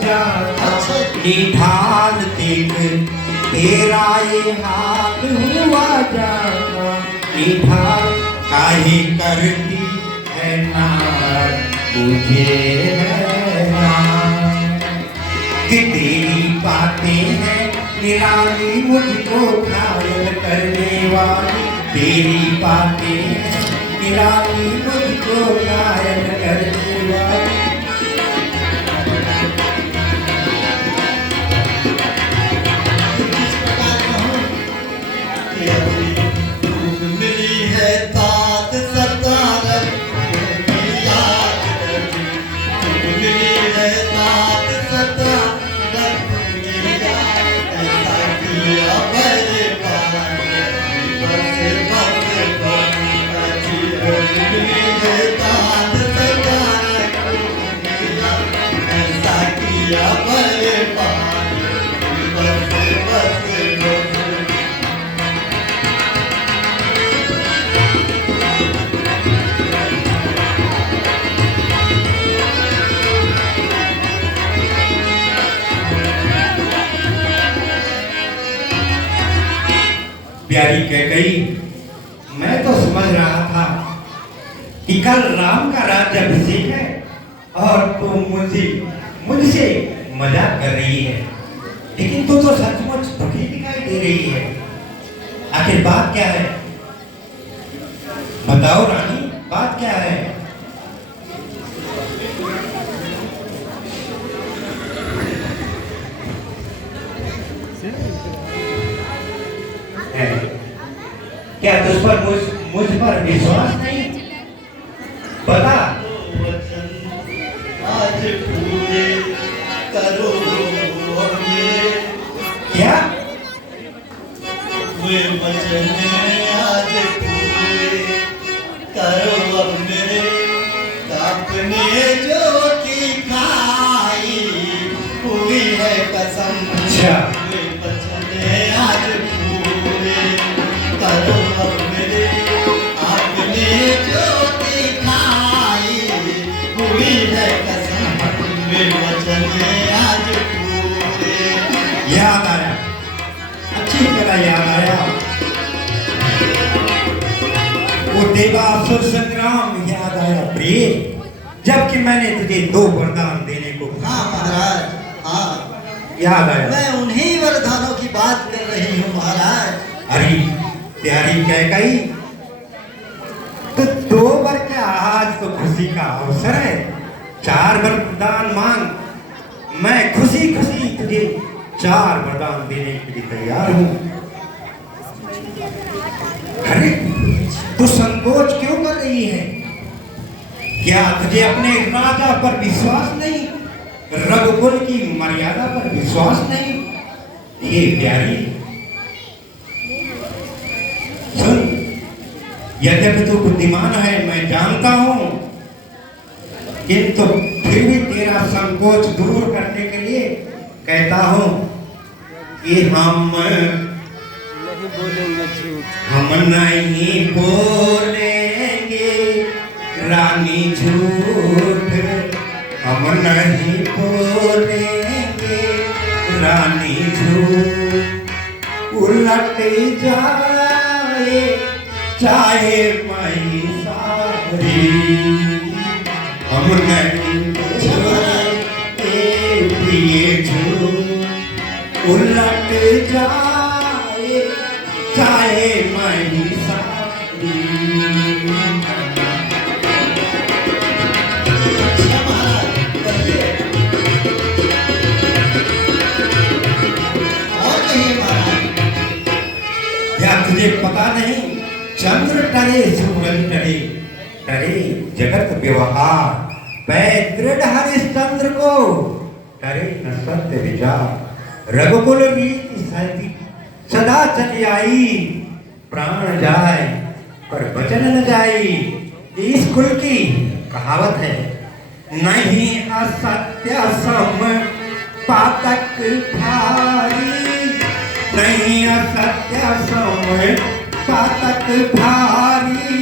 जाता, निढाल देख तेरा ये हाल हुआ जाता। निढाल काहे करती है नार मुझे हैरान, कि तेरी बातें हैं निराली मुझको घायल करने वाली। तेरी बातें हैं निराली मुझको घायल करने वाली। मिली है तात सतारत मिली है तात सतारत ऐसा किया मेरे पास मिली है तात सतारत ऐसा किया मेरे पास प्यारी कैकेयी, मैं तो समझ रहा था कि कल राम का राज्याभिषेक है और तू मुझसे मजाक कर रही है, लेकिन तू तो सचमुच दुखी दिखाई दे रही है। आखिर बात क्या है? बताओ रानी, बात क्या है? क्या तुझ पर मुझ पर विश्वास नहीं? बता। आज पूरे करो क्या? वे वचन आज पूरे करो अब मेरे, अपने जो की खाई हुई है कसम। अच्छा, वे वचन आज पूरे करो अब मेरे, अपने जो की खाई हुई है कसम। वे वचन आज पूरे। याद आया, अच्छी तरह याद आया। वो देवासुर संग्राम याद आया प्रिय, जबकि मैंने तुझे 2 वरदान देने को कहा। हाँ महाराज, हाँ याद आया। मैं उन्हीं वरदानों की बात कर रही हूँ महाराज। अरे प्यारी कैकेयी, तो 2 वर क्या, आज तो खुशी का अवसर है। 4 वरदान मांग, मैं खुशी खुशी तुझे 4 वरदान देने के लिए तैयार हूँ। अरे तू संकोच क्यों कर रही है? क्या तुझे अपने राजा पर विश्वास नहीं? रघुकुल की मर्यादा पर विश्वास नहीं? ये प्यारी सुन, यद्यपि तू बुद्धिमान है मैं जानता हूं, किंतु फिर भी तेरा संकोच दूर करने के लिए कहता हूं कि हम नहीं बोलेंगे रानी झूठ, हम नहीं बोलेंगे रानी झूठ। उलट जाए चाहे महिषासुरी, हम नहीं बोलेंगे प्रिय झूठ। उलट जाए चाहे महिषासुरी। तुझे पता नहीं, चंद्र टरे सूरज टरे, टरे जगत व्यवहार, पै दृढ़ हरिश्चंद्र को टरे न सत्य विचार। रघुकुल रीति सहती सदा चली आई, प्राण जाए पर वचन न जाई। इस कुल की कहावत है, नहीं असत्य सम पातक भारी, नहीं असत्य सम पातक भारी।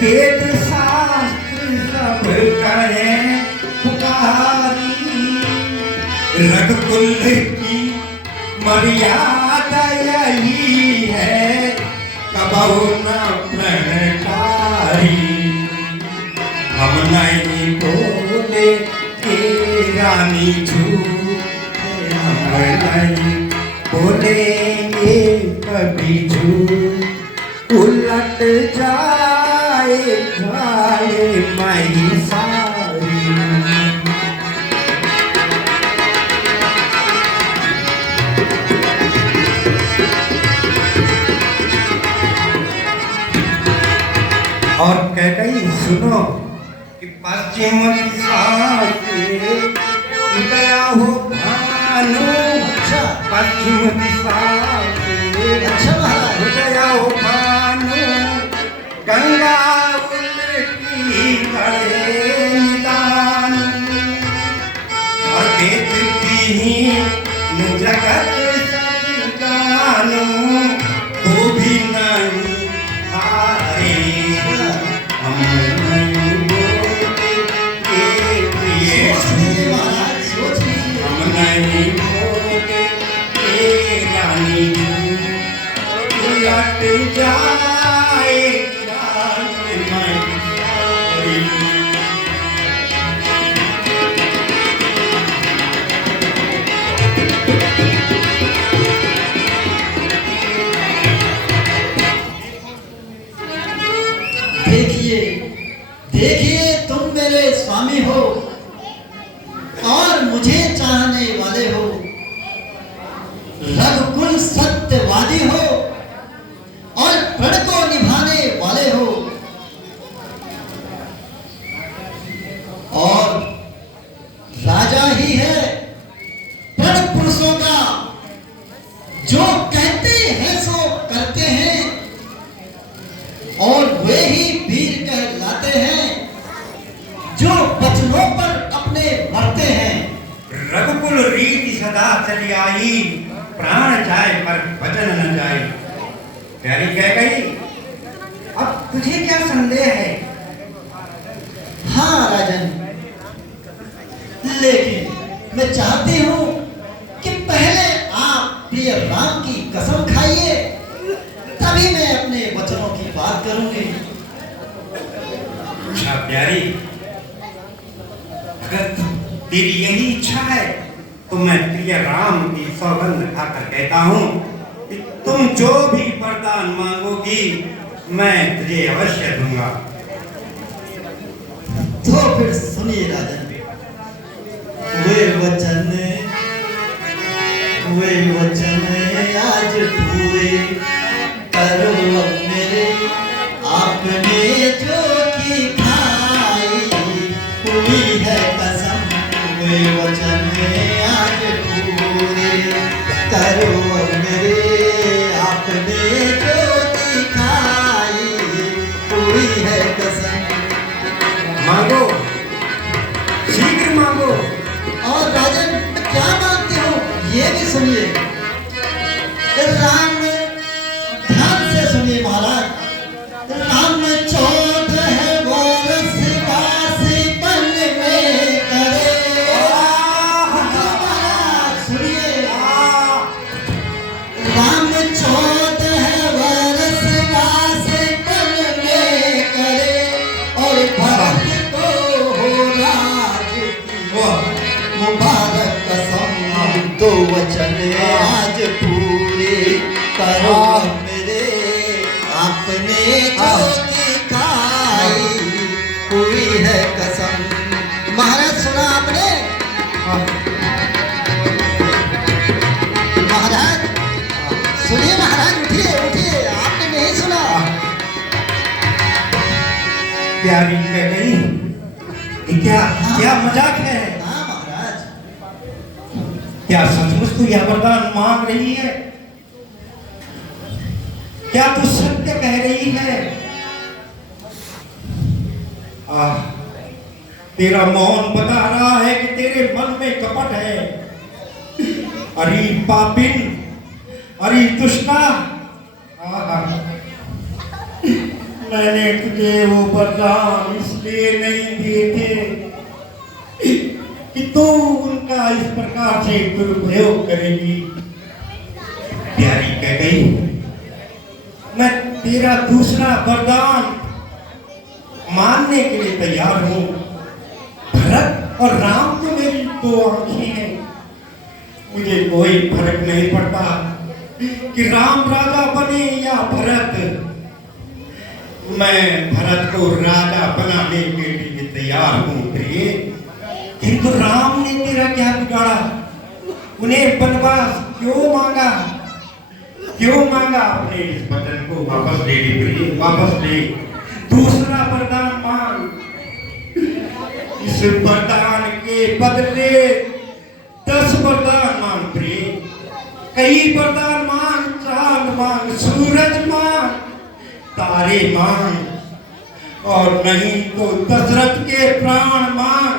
वेद शास्त्र सब कहे पुकारी, रघुकुल की मर्यादा यही है, कबहू न प्रणकारी। हम नहीं बोले के रानी झूठ, हम नहीं बोलेंगे कभी झूठ। उलट जाए जाए मैं सारी। और कह गई सुनो कि पश्चिम दिशा से गया हो भानु। अच्छा पश्चिम दिशा से अच्छा महाराज। गया हो भानु, गंगा उल्टी करे निदान। और देखती ही जगत सब जानू, तो भी नहीं हारे। हम नहीं बोलते के प्रिय, सोच लीजिए महाराज, सोच लीजिए। हम नहीं बोलते के रानी झूठ। उलट जाए जाए मैं सारी। देखिए देखिए, तुम मेरे स्वामी हो और मुझे चाहने वाले हो, रघुकुल सत्यवादी हो और प्रण को निभाने वाले हो। और राजा ही है प्रण पुरुषों का, जो कहते हैं सो करते हैं, और वे ही वीर कहलाते हैं, जो वचनों पर अपने मरते हैं। रघुकुल रीति सदा चली आई, प्राण जाए पर वचन न जाए। प्यारी कह गई अब तुझे क्या संदेह है? हाँ राजन, लेकिन मैं चाहती हूँ कि पहले आप प्रिय राम की कसम खाइए, तभी मैं अपने वचनों की बात करूंगी। अच्छा प्यारी, अगर तेरी यही इच्छा है तो मैं प्रिय राम की सौगंध खाकर कहता हूँ कि तुम जो भी वरदान मांगोगी मैं तुझे अवश्य दूंगा। तो फिर सुनिए राजन, वे वचन आज पूरे करो अब मेरे, आपने जो की खाई हुई है कसम। वे वचन आज पूरे करो अब मेरे, आपने जो की खाई हुई है कसम। मांगो, शीघ्र मांगो। और राजन क्या मांगते हो ये भी सुनिए। राम, ध्यान से सुनिए महाराज। राम 14 वर्ष वासी बन में करे। महाराज सुनिए, राम 14 वर्ष वासी बन में करे, और भरत को हो राज की मुबारक कसम। दो वचन आज पूरे करो मेरे, आपने जो की खाई हुई है कसम। महाराज सुना आपने? महाराज सुनिए, महाराज उठिए उठिए, आपने नहीं सुना? प्यारी कह गई कि क्या क्या मजाक है? हाँ महाराज। क्या सचमुच तू यह वरदान मांग रही है? क्या तू सत्य कह रही है? तेरा मौन बता रहा है कि तेरे मन में कपट है। अरे पापिन, अरे दुष्टा, मैंने तुझे वो वरदान इसलिए नहीं दिए थे कि तू उनका इस प्रकार से दुरुपयोग करेगी। प्यारी कैकई, मैं तेरा दूसरा वरदान मानने के लिए तैयार हूं। भरत और राम तो मेरी दो आंखें हैं, मुझे कोई फर्क नहीं पड़ता कि राम राजा बने या भरत। मैं भरत को राजा बनाने के लिए तैयार हूं प्रिय। किंतु राम ने तेरा क्या बिगाड़ा? उन्हें वनवास क्यों मांगा? क्यों मांगा? अपने इस वचन को वापस ले ली प्रिय, वापस ले। दूसरा वरदान मांग। इस वरदान के बदले 10 वरदान मांग प्रिय। कई वरदान मांग, चांद मांग, सूरज मांग, तारे मांग, और नहीं तो दशरथ के प्राण मांग।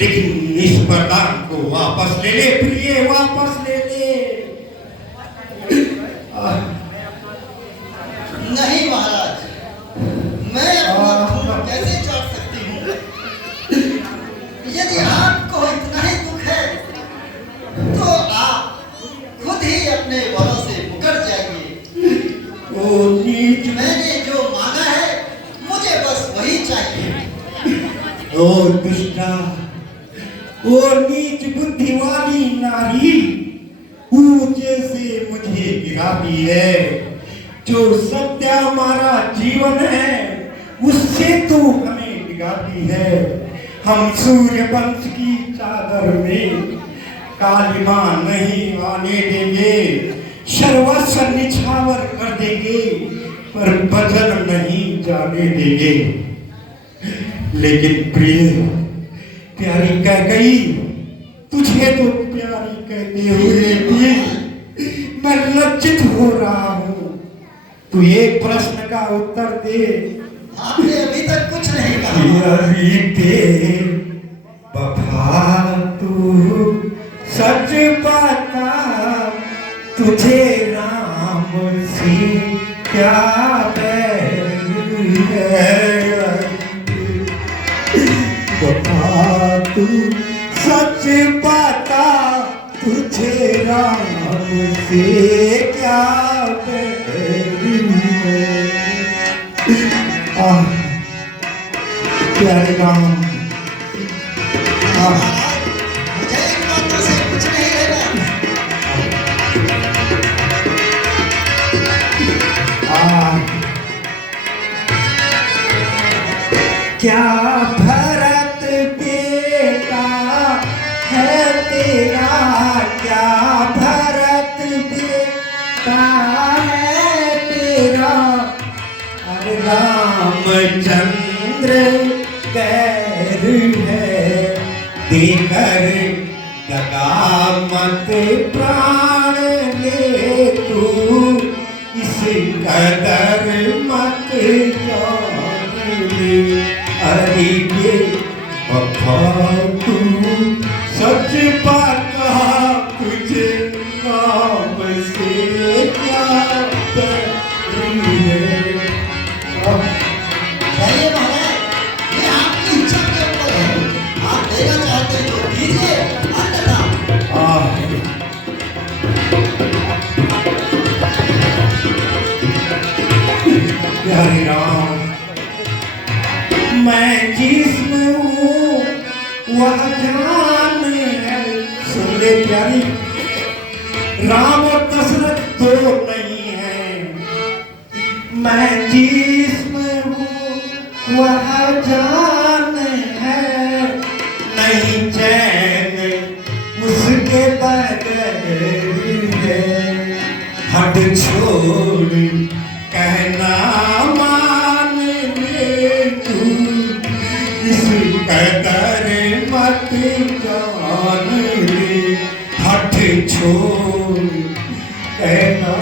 लेकिन इस वरदान को वापस ले ले प्रिय, वापस ले ले। नहीं महाराज, मैं अपना खून कैसे चाट सकती हूँ? यदि आपको इतना ही दुख है तो आप खुद ही अपने वरों से मुकर जाइए। ओ नीच, मैंने जो मांगा है मुझे बस वही चाहिए। ओ दुष्टा, ओ नीच बुद्धि वाली नारी, ऊंचे से मुझे गिराती है। जो सत्य हमारा जीवन है उससे तू हमें गिराती है। हम सूर्य वंश की चादर में कालिमा नहीं आने देंगे, सर्वस्व निछावर कर देंगे, पर वचन नहीं जाने देंगे। लेकिन प्रिय, प्यारी कैकई, तुझे तो प्यारी कहते हुए भी मैं लज्जित हो रहा हूँ। तू एक प्रश्न का उत्तर दे। आपने अभी तक कुछ नहीं कहा। प्यारी दे बता, तू सच बता, तुझे राम से क्या बैर है? बता, तू सच बता, तुझे राम से क्या बैर है? प्यारे राम, मुझे इन बातों से कुछ नहीं लेना। क्या भरत बेटा है तेरा? क्या भरत बेटा है तेरा? अरे रामचंद्र कैर है, देकर दगा मत प्राण ले तू, इस कदर मत जान ले। अरे ये वफा तू सच बता, तुझे राम से क्या बैर है? जाइए महाराज, ये आपकी इच्छा के ऊपर है। आप देना चाहते हैं तो दीजिए, अन्यथा प्यारे राम, मैं जिसमें हूँ वह जान है। सुन ले प्यारी, राम और दशरथ दो नहीं है। मैं जिसमें हूँ वह जान है, नहीं चैन उसके बगैर है। हट छोड़ कहना मान ले तू, इस कदर मत जान ले। हट छोड़ कहना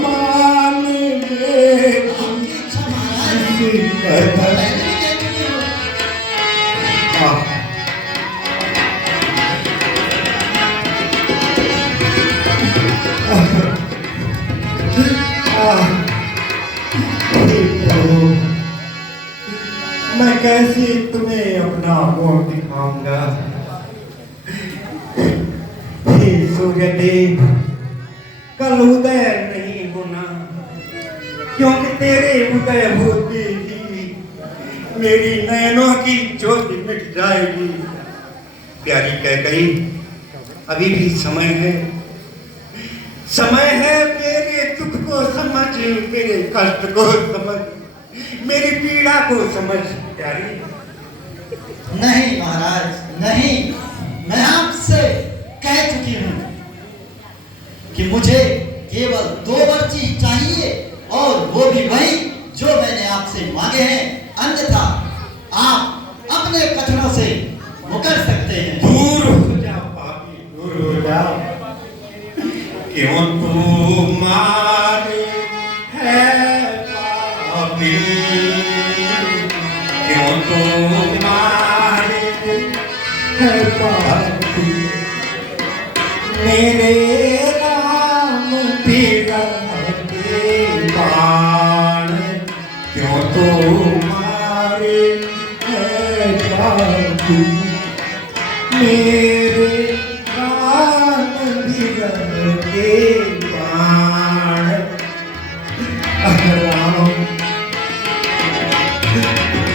मान ले तू, आपकी इच्छा महाराज, इस कदर। पहले भी कह चुकी हूँ। मैं कैसे तुम्हें अपना मुंह दिखा आऊंगा। हे सूर्यदेव, कल उदय नहीं होना, क्योंकि तेरे उदय होते ही मेरी नयनों की ज्योति मिट जाएगी। प्यारी कैकई, अभी भी समय है, समय है। मेरे दुख को समझ, मेरे कष्ट को समझ, मेरी पीड़ा को समझ प्यारी। नहीं महाराज, नहीं। मैं आपसे कह चुकी हूं कि मुझे केवल 2 वर चीज चाहिए, और वो भी वही जो मैंने आपसे मांगे हैं। अन्यथा आप अपने कथनों से मुकर सकते हैं। दूर हो जा पापी, दूर हो जा। क्यों तू मारे है पापी, क्यों तू मारे है पापी, मेरे राम बिगड़ के बाण, क्यों तू मारे है पापी, मेरे राम बिगड़ के बाण। राम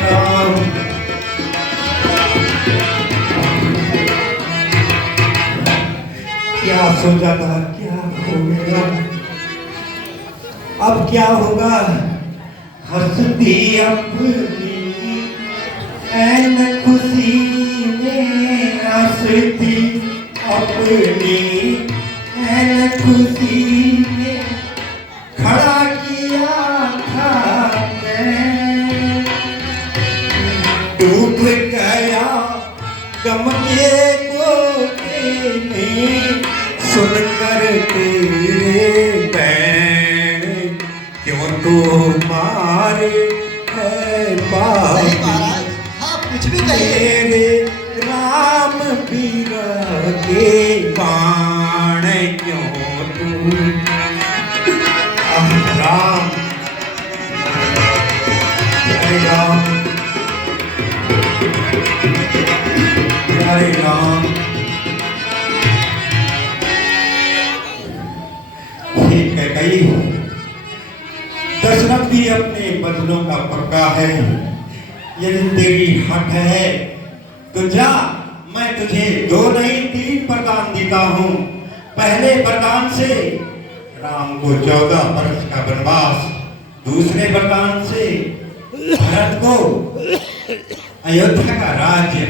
राम क्या सोचा था, क्या हो गया, अब क्या होगा। हंसती अपनी ऐन खुशी में, हंसती अपनी ऐन खुशी में, खड़ा किया था मैं, डूब गया गम के गोते में, सुनकर तेरे बैन, क्यों तू मारे है नहीं पापी, महाराज, आप कुछ भी कहिए। मेरे राम पीर के बाण, क्यों तू राम। हरे राम, हरे राम। ठीक है कही, दशरथ भी अपने बदलों का पक्का है। यदि तेरी हक है तो जा, मैं तुझे 2 नहीं 3 वरदान देता हूँ। पहले वरदान से राम को 14 वर्ष का वनवास, दूसरे वरदान से भरत को अयोध्या का राज्य,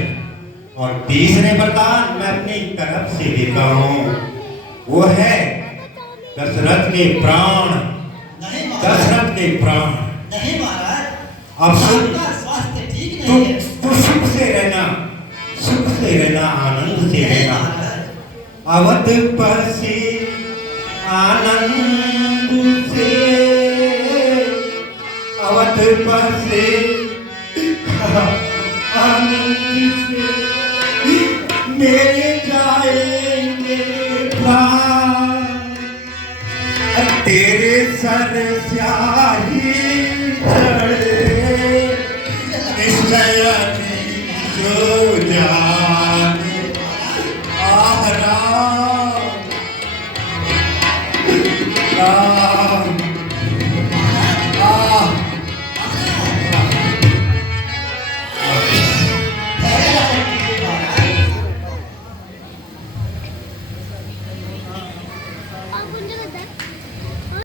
और तीसरे वरदान मैं अपनी तरफ से देता हूँ, वो है दशरथ के प्राण। नहीं महाराज, दशरथ के प्राण। नहीं महाराज, अब सुन, आपका स्वास्थ्य ठीक तू नहीं है। तू सुख से रहना, सुख से रहना, आनंद से नहीं रहना। महाराज, अवध बसे आनंद से, अवध बसे आनंद से, मेरे जाएंगे प्राण, तेरे सर स्याही